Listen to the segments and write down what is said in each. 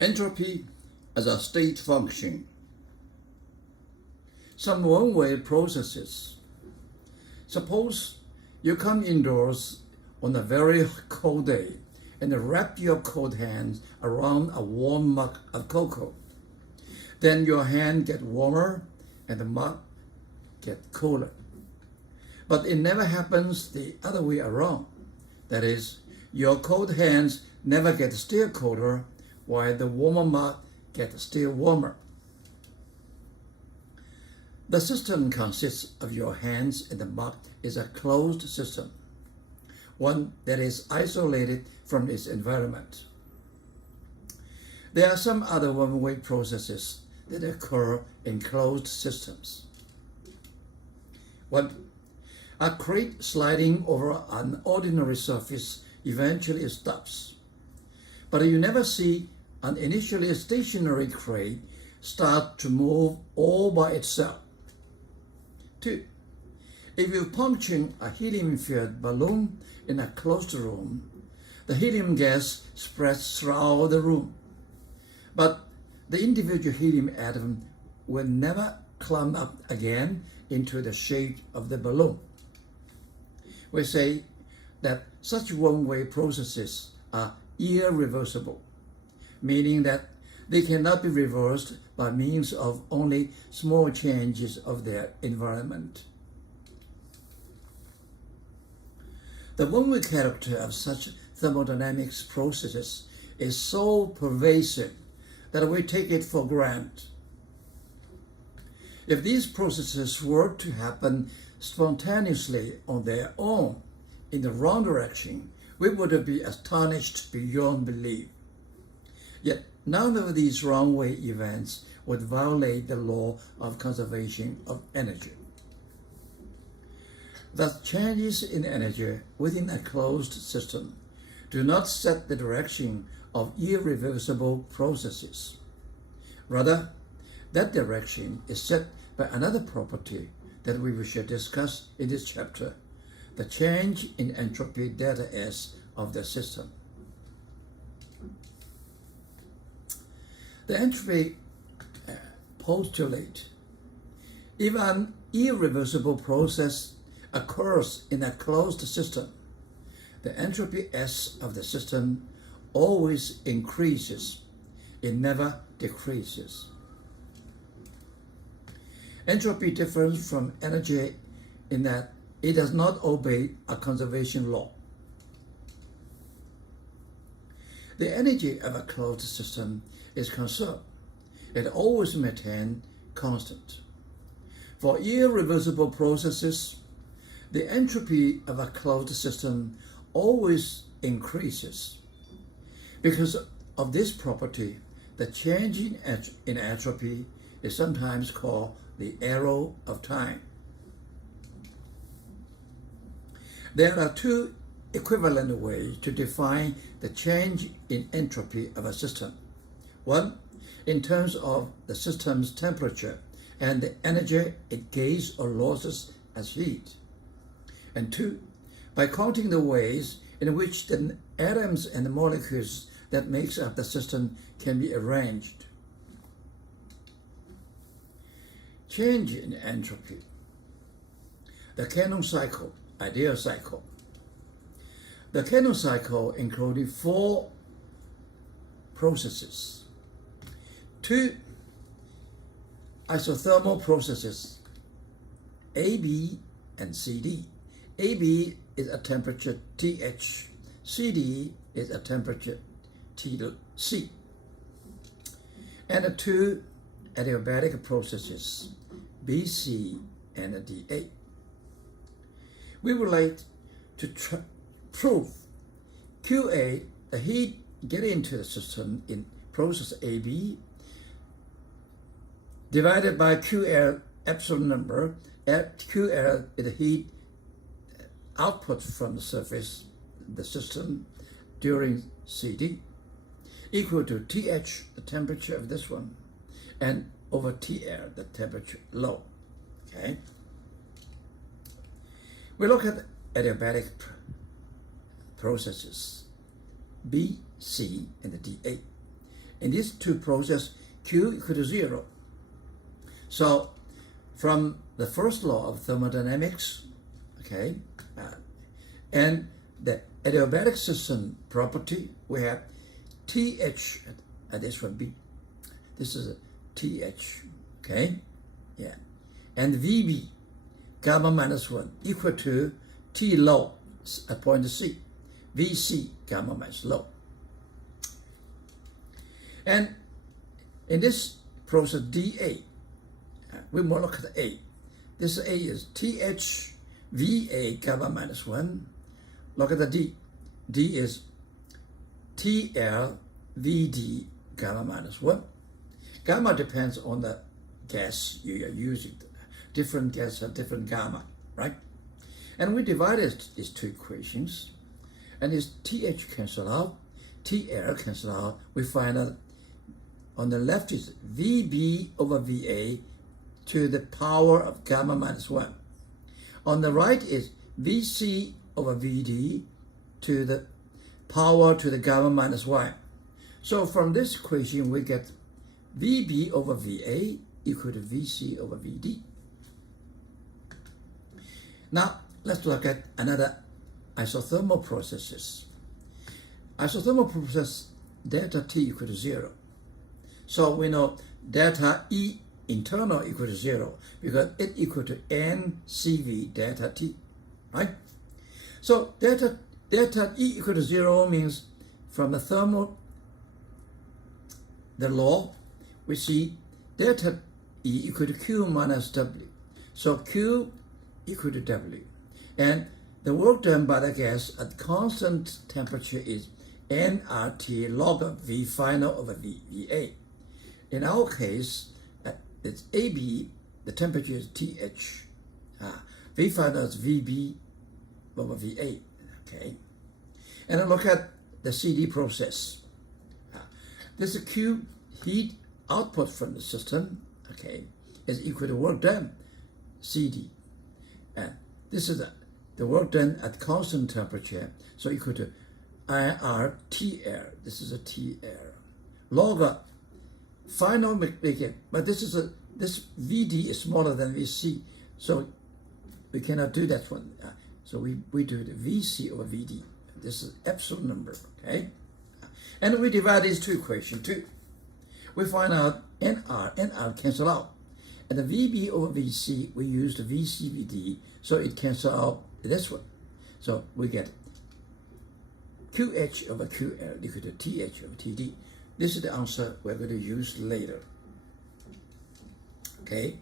Entropy as a state function. Some one-way processes. Suppose you come indoors on a very cold day and wrap your cold hands around a warm mug of cocoa. Then your hand gets warmer and the mug gets cooler. But it never happens the other way around. That is, your cold hands never get still colder while the warmer mug gets still warmer. The system consists of your hands and the mug is a closed system, one that is isolated from its environment. There are some other one-way processes that occur in closed systems. 1. A crate sliding over an ordinary surface eventually stops, but you never see an initially stationary crate start to move all by itself. 2. If you puncture a helium-filled balloon in a closed room, the helium gas spreads throughout the room, but the individual helium atom will never climb up again into the shape of the balloon. We say that such one-way processes are irreversible, meaning that they cannot be reversed by means of only small changes of their environment. The one-way character of such thermodynamics processes is so pervasive that we take it for granted. If these processes were to happen spontaneously on their own in the wrong direction, we would be astonished beyond belief. Yet none of these wrong-way events would violate the law of conservation of energy. Thus, changes in energy within a closed system do not set the direction of irreversible processes. Rather, that direction is set by another property that we shall discuss in this chapter, the change in entropy delta S of the system. The entropy postulate: if an irreversible process occurs in a closed system, the entropy S of the system always increases, it never decreases. Entropy differs from energy in that it does not obey a conservation law. The energy of a closed system is conserved. It always maintains constant. For irreversible processes, the entropy of a closed system always increases. Because of this property, the change in entropy is sometimes called the arrow of time. There are two equivalent ways to define the change in entropy of a system. One, in terms of the system's temperature and the energy it gains or loses as heat. And two, by counting the ways in which the atoms and the molecules that makes up the system can be arranged. Change in entropy. The Cannon cycle, ideal cycle. The Cannon cycle included 4 processes. 2 isothermal processes, AB and CD. AB is a temperature TH, CD is a temperature TC. And 2 adiabatic processes, BC and DA. We would like to prove QA, the heat get into the system in process AB, divided by QL epsilon number, QL is the heat output from the surface, the system, during CD, equal to TH, the temperature of this one, and over TL, the temperature low. Okay. We look at adiabatic processes, B, C, and the DA. in these two processes, Q equal to 0. So from the first law of thermodynamics, okay, and the adiabatic system property, we have TH, this would be, this is a TH, okay, yeah, and VB, gamma minus 1, equal to T low at point C, VC, gamma minus low. And in this process dA, we more look at A. This A is TH VA gamma minus 1. Look at the D. D is TL VD gamma minus 1. Gamma depends on the gas you are using. Different gas have different gamma, right? And we divided these two equations, and this TH cancel out, TL cancel out. We find out on the left is VB over VA to the power of gamma minus 1. On the right is VC over VD to the power to the gamma minus 1. So from this equation, we get VB over VA equal to VC over VD. Now, let's look at another isothermal processes. Isothermal process delta T equal to 0. So we know delta E internal equal to 0 because it equal to NCV delta T, right? So delta E equal to 0 means from the thermal, the law, we see delta E equal to Q minus W. So Q equal to W. And the work done by the gas at constant temperature is nRT log of V final over VA. In our case, it's AB, the temperature is TH. V final is VB over VA, okay? And then look at the CD process. This is Q heat output from the system, okay, is equal to work done, CD. And this is the work done at constant temperature, so equal to IR This is a TR. Log of final making, but this VD is smaller than VC, so we cannot do that one. So we do the VC over VD. This is absolute number, okay? And we divide these two equations too. We find out NR cancel out. And the VB over VC, we use the VCVD, so it cancel out this one. So we get QH over QL equal to TH over TD. This is the answer we're going to use later. Okay,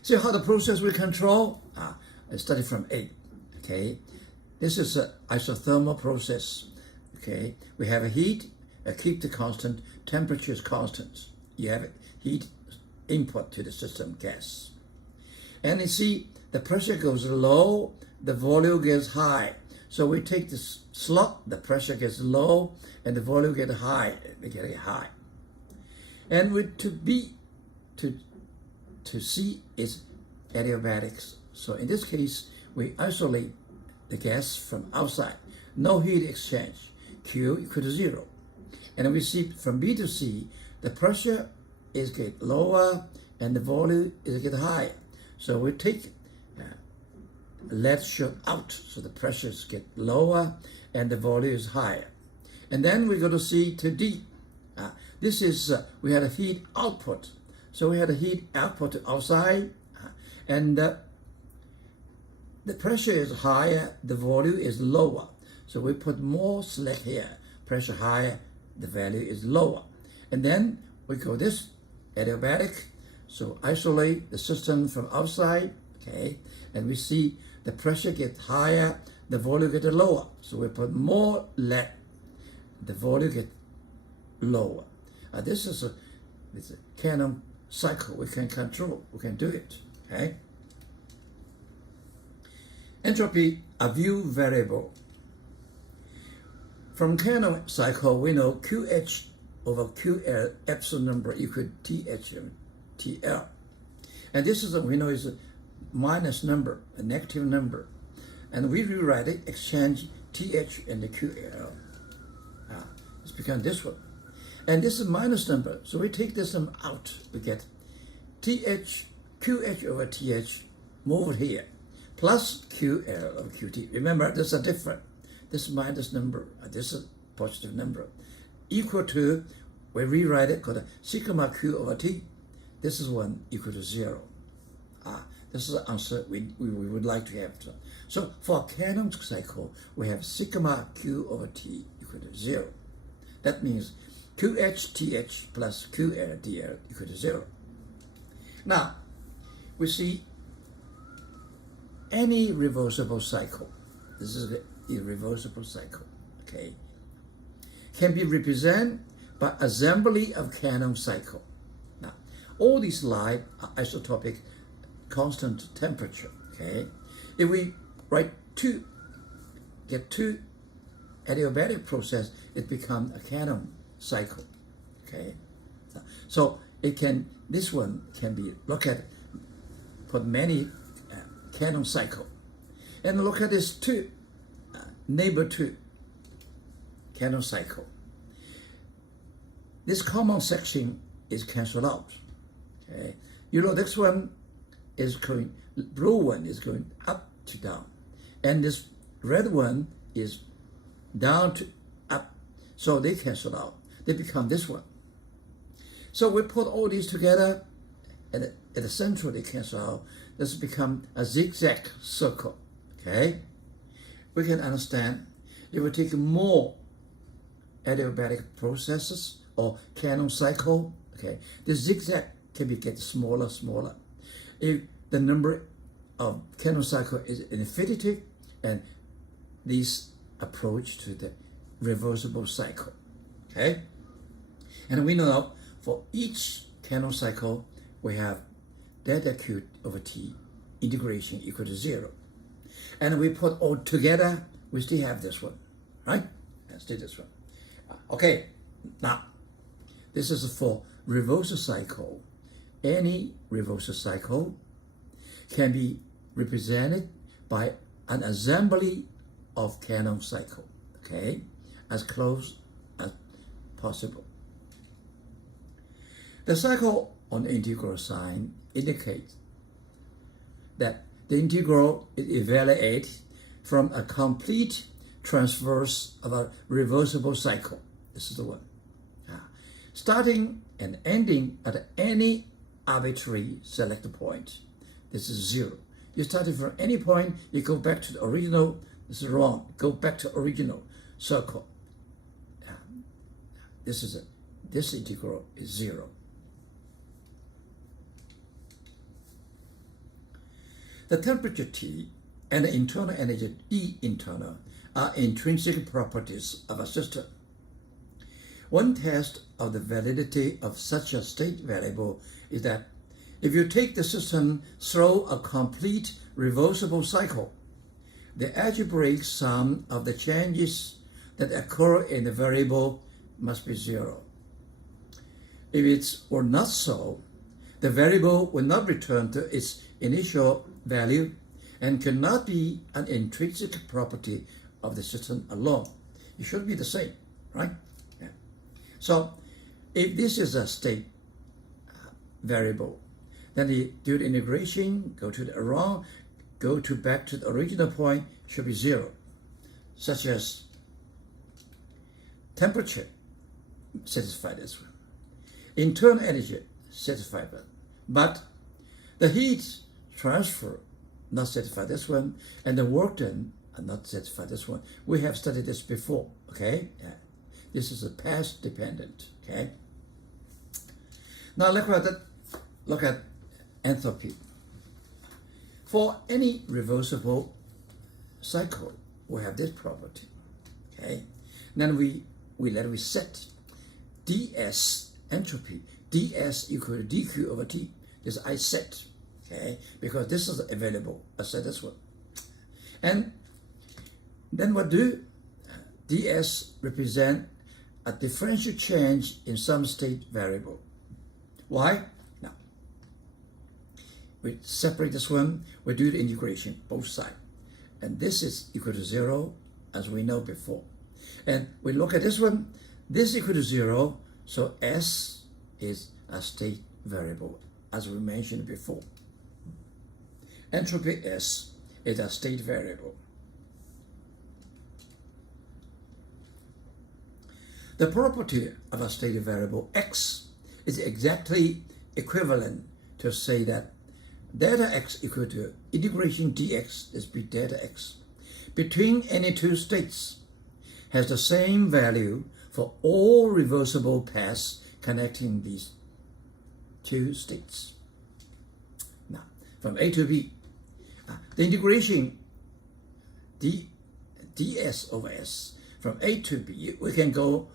so how the process we control? I study from A. Okay, this is an isothermal process. Okay, we have a heat, keep the constant, temperature is constant. You have heat input to the system gas. And you see the pressure goes low, the volume gets high. So we take this slot, the pressure gets low, and the volume gets high. They get high. And to see is adiabatics. So in this case, we isolate the gas from outside. No heat exchange. Q equal to 0. And we see from B to C, the pressure is get lower and the volume is get higher. So we take lead shot out, so the pressures get lower and the volume is higher. And then we go to C to D. This is, we had a heat output. So we had a heat output outside, and the pressure is higher, the volume is lower. So we put more slack here, pressure higher, the value is lower. And then we go this adiabatic, so isolate the system from outside, okay, and we see the pressure gets higher, the volume gets lower. So we put more lead, the volume gets lower. This is a Cannon cycle we can control, we can do it, okay? Entropy, a view variable. From Cannon cycle, we know QH over QL epsilon number equal TH and TL. And this is, we know, is a minus number, a negative number. And we rewrite it, exchange TH and the QL. It's become this one. And this is minus number. So we take this number out. We get QH over TH moved here, plus QL over QT. Remember, this is different. This minus number, this is positive number, equal to, we rewrite it called sigma Q over T. This is 1 equal to 0. This is the answer we would like to have. So for a Cannon cycle, we have sigma Q over T equal to 0. That means QH plus QL equal to 0. Now, we see any reversible cycle, this is a irreversible cycle, okay, can be represented by assembly of Cannon cycle. Now, all these lines are isotopic constant temperature, okay? If we get two adiabatic process, it becomes a Cannon cycle, okay? So it can, this one can be, look at, put many Cannon cycle. And look at this two, neighbor two Cannon cycle. This common section is cancelled out, okay? You know, this one is going, blue one is going up to down. And this red one is down to up. So they cancel out. They become this one. So we put all these together, and at the center they cancel out. This become a zigzag circle, okay? We can understand if we take more adiabatic processes or Cannon cycle, okay, the zigzag can be get smaller. If the number of Cannon cycle is infinity, and these approach to the reversible cycle, okay? And we know for each Cannon cycle, we have delta Q over T integration equal to 0. And we put all together, we still have this one, right? And still this one. Okay, now, this is for reversal cycle. Any reversal cycle can be represented by an assembly of Cannon cycle, okay? As close as possible. The cycle on the integral sign indicates that the integral is evaluated from a complete transverse of a reversible cycle. This is the one. Starting and ending at any arbitrary selected point. This is 0. You started from any point, you go back to the original. This is wrong. Go back to original circle. This integral is 0. The temperature T and the internal energy E internal are intrinsic properties of a system. One test of the validity of such a state variable is that if you take the system through a complete reversible cycle, the algebraic sum of the changes that occur in the variable must be 0. If it were not so, the variable will not return to its initial value and cannot be an intrinsic property of the system alone. It should be the same, right? Yeah. So if this is a state variable, then you do the integration, go to the around, go to back to the original point, should be 0, such as temperature, satisfy this one. Internal energy, satisfy that. But the heat transfer, not satisfy this one, and the work done, not satisfy this one. We have studied this before, okay? Yeah. This is a past dependent, okay? Now look at entropy. For any reversible cycle, we have this property, okay? Then we set ds entropy, ds equal to dq over t. This I set, okay? Because this is available. I set this one. And then what do? ds represent a differential change in some state variable. Why? Now, we separate this one, we do the integration, both sides. And this is equal to 0, as we know before. And we look at this one, this equal to 0, So S is a state variable, as we mentioned before. Entropy S is a state variable. The property of a state variable X is exactly equivalent to say that delta X equal to integration dx is be delta X between any two states has the same value for all reversible paths connecting these two states. Now, from A to B, the integration ds over S from A to B, we can go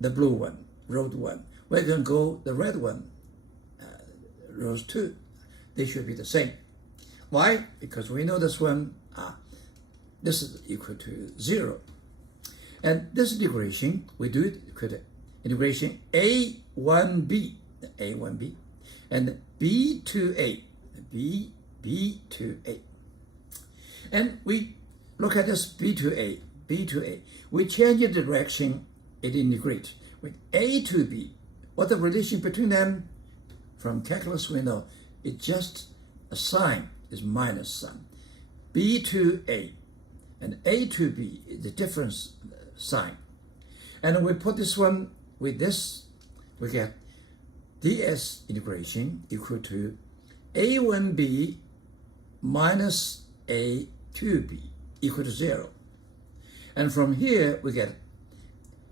the blue one, road 1. We can go the red one, rows 2. They should be the same. Why? Because we know this one, this is equal to 0. And this integration, we do it equal to integration A1B, and B to A, B to A. And we look at this B to A. We change the direction, it integrates with A to B. What the relation between them? From calculus we know it's just a sign, is minus sign. B to A and A to B is the difference sign. And we put this one with this, we get ds integration equal to A1B minus A2B equal to 0. And from here we get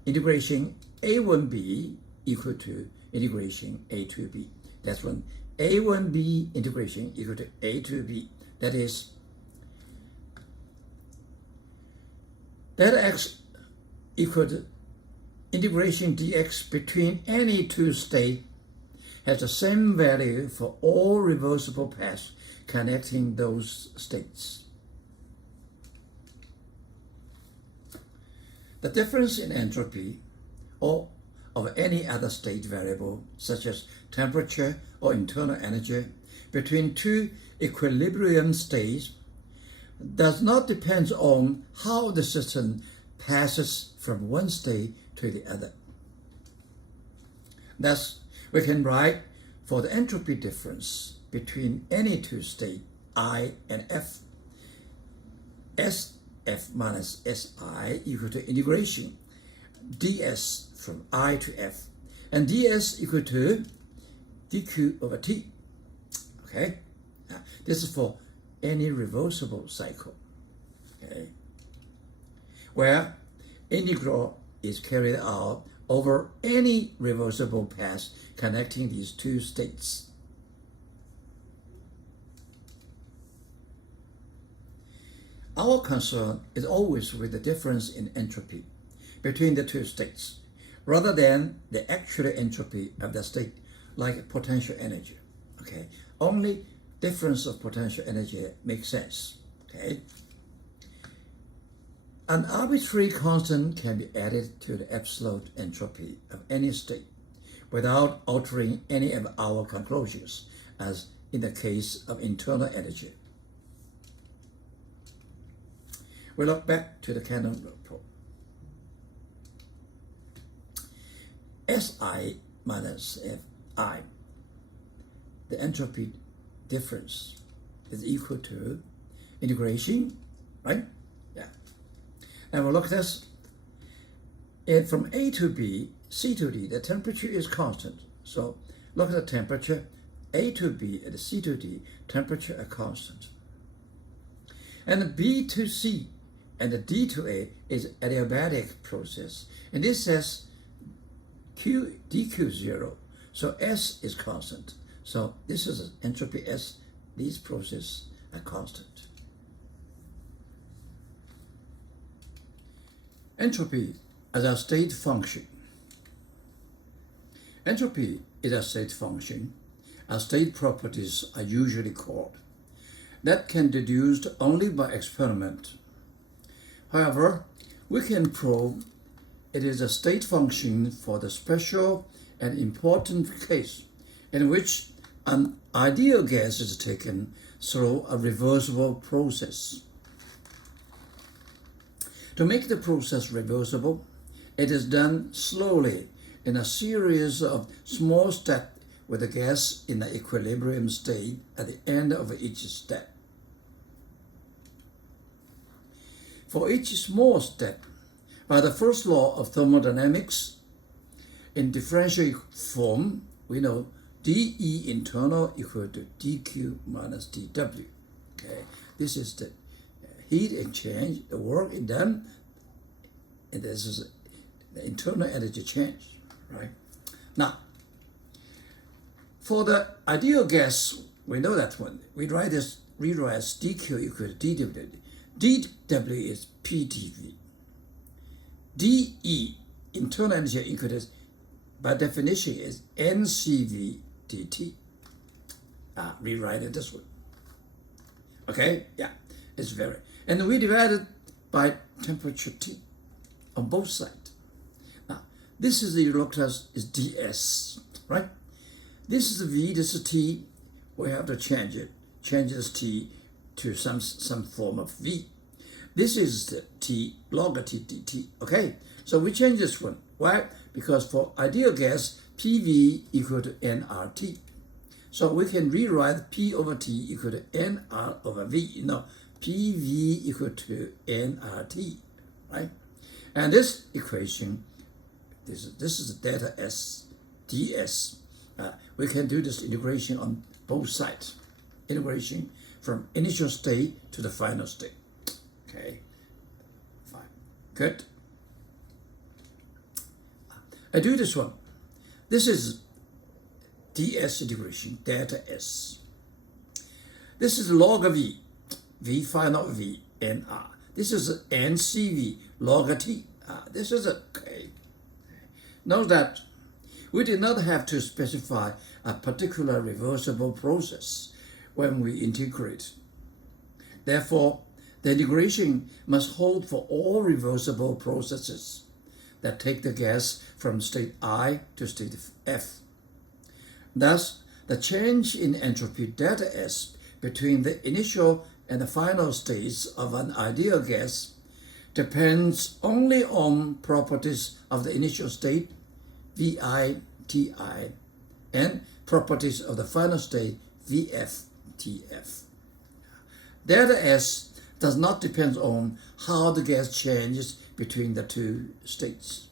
integration A1B equal to integration A2B. That's when A1B integration equal to A2B. That is delta X equal to integration dx between any two states has the same value for all reversible paths connecting those states. The difference in entropy or of any other state variable, such as temperature or internal energy, between two equilibrium states does not depend on how the system passes from one state to the other. Thus, we can write for the entropy difference between any two states, I and F, SF minus SI equal to integration ds from I to F, and ds equal to dq over t. Okay, this is for any reversible cycle. Okay, where integral is carried out over any reversible path connecting these two states. Our concern is always with the difference in entropy between the two states, rather than the actual entropy of the state, like potential energy. Okay, only difference of potential energy makes sense. Okay, an arbitrary constant can be added to the absolute entropy of any state without altering any of our conclusions, as in the case of internal energy. We look back to the Cannon report. Si minus Fi, the entropy difference is equal to integration, right? Yeah. And we'll look at this. And from A to B, C to D, the temperature is constant. So look at the temperature. A to B and C to D, temperature are constant. And B to C and the D to A is adiabatic process. And this says Q dq 0. So S is constant. So this is entropy S. These processes are constant. Entropy as a state function. Entropy is a state function, as state properties are usually called, that can be deduced only by experiment. However, we can prove it is a state function for the special and important case in which an ideal gas is taken through a reversible process. To make the process reversible, it is done slowly in a series of small steps with the gas in the equilibrium state at the end of each step. For each small step, by the first law of thermodynamics, in differential form, we know dE internal equal to dQ minus dW. Okay, this is the heat exchange, the work is done, and this is the internal energy change, right? Now, for the ideal gas, we know that one. We rewrite as dQ equal to dW. dW is PdV. dE, internal energy equal to, by definition, is NCV dt. Rewrite it this way. Okay, yeah, it's very. And we divide it by temperature T on both sides. Now, this is the reluctance is ds, right? This is V, this is T. We have to change it. Change this T to some form of V. This is the T, log T dt, okay? So we change this one. Why? Because for ideal gas, PV equal to nRT. So we can rewrite P over T equal to nR over V. No, PV equal to nRT, right? And this equation, this is delta S ds. We can do this integration on both sides. Integration from initial state to the final state. Okay, fine, good. I do this one. This is ds integration, delta S. This is log of V, V final V, nR. This is NCV, log of T. This is okay. Note that we did not have to specify a particular reversible process when we integrate. Therefore, the integration must hold for all reversible processes that take the gas from state I to state F. Thus, the change in entropy delta S between the initial and the final states of an ideal gas depends only on properties of the initial state, VI, TI, and properties of the final state, VF, TF. Delta S does not depend on how the gas changes between the two states.